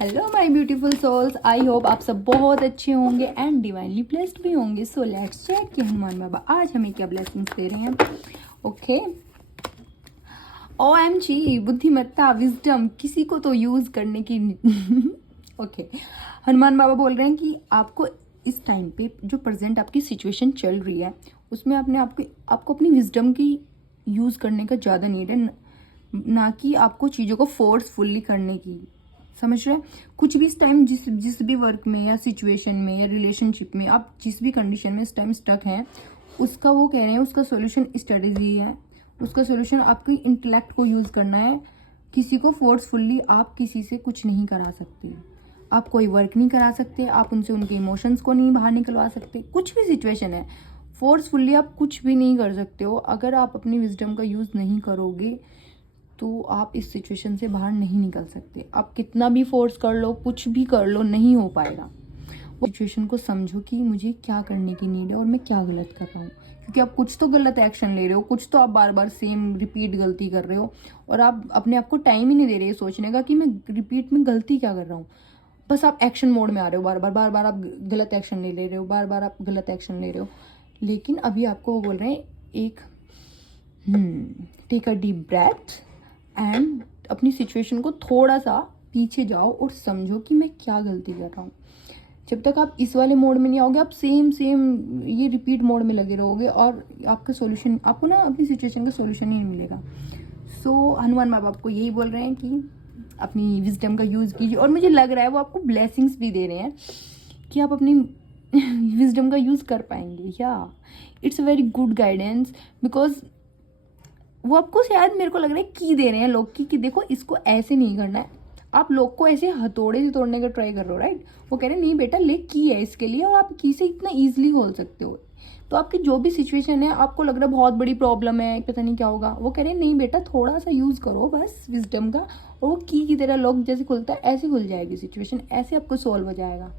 Hello my beautiful souls, I hope आप सब बहुत अच्छे होंगे एंड डिवाइनली ब्लेस्ड भी होंगे। सो लेट्स चेक कि हनुमान बाबा आज हमें क्या ब्लेसिंग्स दे रहे हैं। ओके, OMG, बुद्धिमत्ता, विजडम, किसी को तो यूज करने की ओके, हनुमान बाबा बोल रहे हैं कि आपको इस टाइम पे जो प्रेजेंट आपकी सिचुएशन चल रही है उसमें आपको अपनी विजडम की यूज करने का ज़्यादा नीड है, ना कि आपको चीज़ों को फोर्सफुली करने की। समझ रहे हैं? कुछ भी इस टाइम जिस भी वर्क में या सिचुएशन में या रिलेशनशिप में आप जिस भी कंडीशन में इस टाइम स्टक हैं, उसका वो कह रहे हैं उसका सॉल्यूशन स्ट्रेटेजी है, उसका सॉल्यूशन आपकी इंटेलेक्ट को यूज़ करना है। किसी को फोर्सफुल्ली आप किसी से कुछ नहीं करा सकते, आप कोई वर्क नहीं करा सकते, आप उनसे उनके इमोशंस को नहीं बाहर निकलवा सकते। कुछ भी सिचुएशन है, फोर्सफुल्ली आप कुछ भी नहीं कर सकते हो। अगर आप अपनी विजडम का यूज़ नहीं करोगे तो आप इस सिचुएशन से बाहर नहीं निकल सकते। आप कितना भी फोर्स कर लो, कुछ भी कर लो, नहीं हो पाएगा। वो सिचुएशन को समझो कि मुझे क्या करने की नीड है और मैं क्या गलत कर रहा हूँ, क्योंकि आप कुछ तो गलत एक्शन ले रहे हो, कुछ तो आप बार बार सेम रिपीट गलती कर रहे हो और आप अपने आप को टाइम ही नहीं दे रहे सोचने का कि मैं रिपीट में गलती क्या कर रहा हूँ। बस आप एक्शन मोड में आ रहे हो, बार बार आप गलत एक्शन ले रहे हो, बार बार आप गलत एक्शन ले रहे हो। लेकिन अभी आपको वो बोल रहे हैं एक take a deep breath and अपनी सिचुएशन को थोड़ा सा पीछे जाओ और समझो कि मैं क्या गलती कर रहा हूँ। जब तक आप इस वाले मोड में नहीं आओगे, आप सेम ये रिपीट मोड में लगे रहोगे और आपका सॉल्यूशन, आपको ना अपनी सिचुएशन का सॉल्यूशन ही नहीं मिलेगा। सो हनुमान बाबा आपको यही बोल रहे हैं कि अपनी विजडम का यूज़ कीजिए, और मुझे लग रहा है वो आपको ब्लेसिंग्स भी दे रहे हैं कि आप अपनी विजडम का यूज़ कर पाएंगे। या it's a very good guidance, because वो आपको शायद, मेरे को लग रहा है, की दे रहे हैं लोग की कि देखो इसको ऐसे नहीं करना है। आप लोग को ऐसे हथौड़े से तोड़ने का ट्राई कर रहे हो, राइट? वो कह रहे हैं नहीं बेटा, ले की है इसके लिए और आप की से इतना ईजिली खोल सकते हो। तो आपकी जो भी सिचुएशन है, आपको लग रहा है बहुत बड़ी प्रॉब्लम है, पता नहीं क्या होगा, वो कह रहे हैं नहीं बेटा, थोड़ा सा यूज़ करो बस विजडम का, और वो की तरह लोग जैसे खुलता है ऐसे खुल जाएगी सिचुएशन, ऐसे आपको सॉल्व हो जाएगा।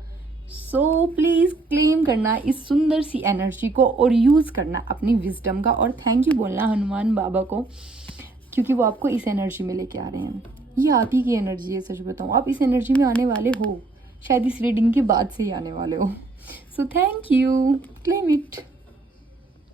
सो प्लीज़ क्लेम करना इस सुंदर सी एनर्जी को और यूज़ करना अपनी विजडम का, और थैंक यू बोलना हनुमान बाबा को, क्योंकि वो आपको इस एनर्जी में लेके आ रहे हैं। ये आप ही की एनर्जी है, सच बताऊँ आप इस एनर्जी में आने वाले हो, शायद इस रीडिंग के बाद से ही आने वाले हो। So thank you, claim it.